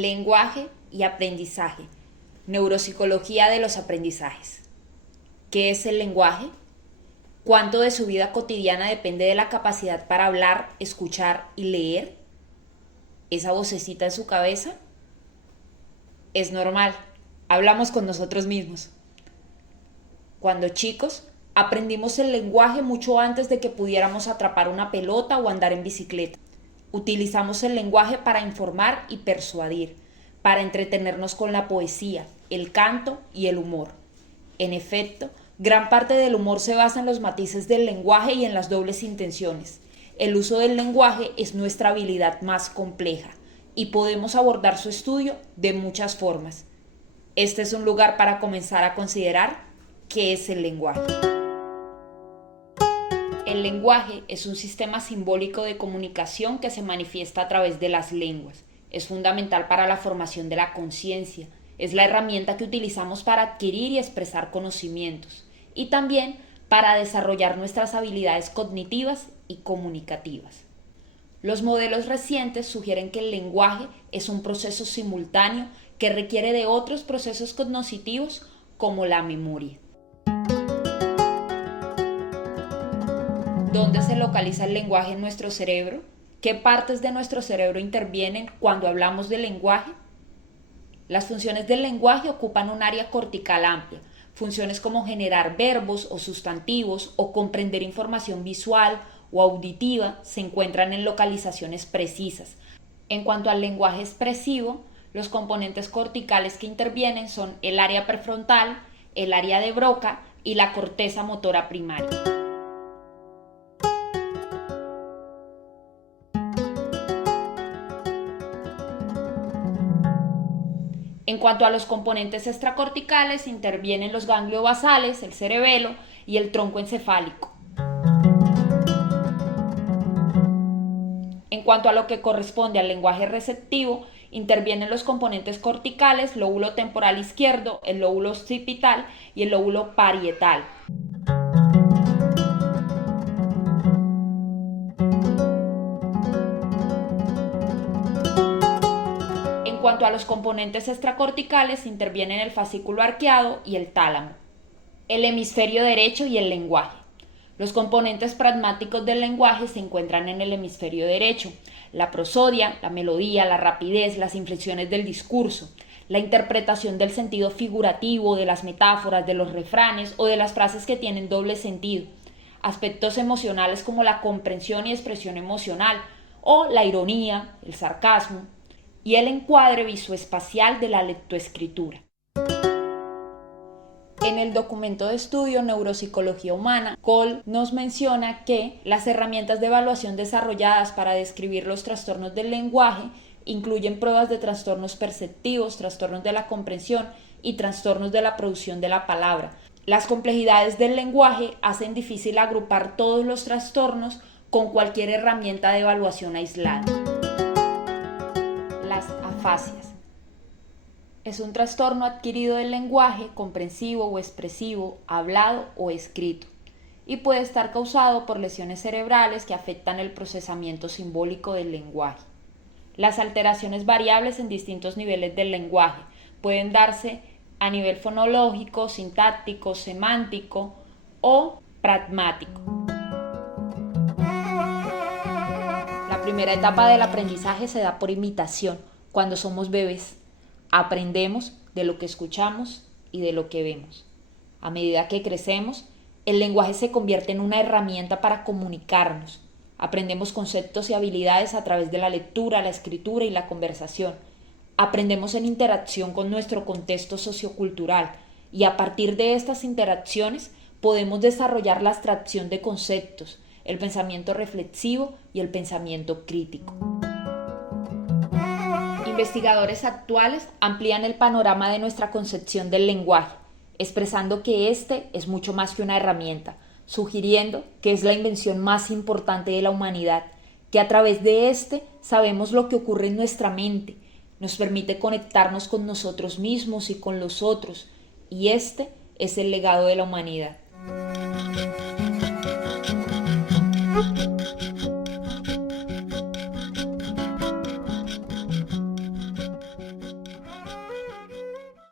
Lenguaje y aprendizaje. Neuropsicología de los aprendizajes. ¿Qué es el lenguaje? ¿Cuánto de su vida cotidiana depende de la capacidad para hablar, escuchar y leer? ¿Esa vocecita en su cabeza? Es normal, hablamos con nosotros mismos. Cuando chicos, aprendimos el lenguaje mucho antes de que pudiéramos atrapar una pelota o andar en bicicleta. Utilizamos el lenguaje para informar y persuadir, para entretenernos con la poesía, el canto y el humor. En efecto, gran parte del humor se basa en los matices del lenguaje y en las dobles intenciones. El uso del lenguaje es nuestra habilidad más compleja y podemos abordar su estudio de muchas formas. Este es un lugar para comenzar a considerar qué es el lenguaje. El lenguaje es un sistema simbólico de comunicación que se manifiesta a través de las lenguas. Es fundamental para la formación de la conciencia. Es la herramienta que utilizamos para adquirir y expresar conocimientos y también para desarrollar nuestras habilidades cognitivas y comunicativas. Los modelos recientes sugieren que el lenguaje es un proceso simultáneo que requiere de otros procesos cognitivos como la memoria. ¿Dónde se localiza el lenguaje en nuestro cerebro? ¿Qué partes de nuestro cerebro intervienen cuando hablamos de lenguaje? Las funciones del lenguaje ocupan un área cortical amplia. Funciones como generar verbos o sustantivos o comprender información visual o auditiva se encuentran en localizaciones precisas. En cuanto al lenguaje expresivo, los componentes corticales que intervienen son el área prefrontal, el área de Broca y la corteza motora primaria. En cuanto a los componentes extracorticales, intervienen los ganglios basales, el cerebelo y el tronco encefálico. En cuanto a lo que corresponde al lenguaje receptivo, intervienen los componentes corticales, lóbulo temporal izquierdo, el lóbulo occipital y el lóbulo parietal. En cuanto a los componentes extracorticales, intervienen el fascículo arqueado y el tálamo. El hemisferio derecho y el lenguaje. Los componentes pragmáticos del lenguaje se encuentran en el hemisferio derecho: la prosodia, la melodía, la rapidez, las inflexiones del discurso, la interpretación del sentido figurativo, de las metáforas, de los refranes o de las frases que tienen doble sentido, aspectos emocionales como la comprensión y expresión emocional o la ironía, el sarcasmo, y el encuadre visoespacial de la lectoescritura. En el documento de estudio Neuropsicología Humana, Cole nos menciona que las herramientas de evaluación desarrolladas para describir los trastornos del lenguaje incluyen pruebas de trastornos perceptivos, trastornos de la comprensión y trastornos de la producción de la palabra. Las complejidades del lenguaje hacen difícil agrupar todos los trastornos con cualquier herramienta de evaluación aislada. Las afasias. Es un trastorno adquirido del lenguaje comprensivo o expresivo, hablado o escrito, y puede estar causado por lesiones cerebrales que afectan el procesamiento simbólico del lenguaje. Las alteraciones variables en distintos niveles del lenguaje pueden darse a nivel fonológico, sintáctico, semántico o pragmático. La primera etapa del aprendizaje se da por imitación, cuando somos bebés. Aprendemos de lo que escuchamos y de lo que vemos. A medida que crecemos, el lenguaje se convierte en una herramienta para comunicarnos. Aprendemos conceptos y habilidades a través de la lectura, la escritura y la conversación. Aprendemos en interacción con nuestro contexto sociocultural y a partir de estas interacciones podemos desarrollar la abstracción de conceptos, el pensamiento reflexivo y el pensamiento crítico. Investigadores actuales amplían el panorama de nuestra concepción del lenguaje, expresando que este es mucho más que una herramienta, sugiriendo que es la invención más importante de la humanidad, que a través de este sabemos lo que ocurre en nuestra mente, nos permite conectarnos con nosotros mismos y con los otros, y este es el legado de la humanidad.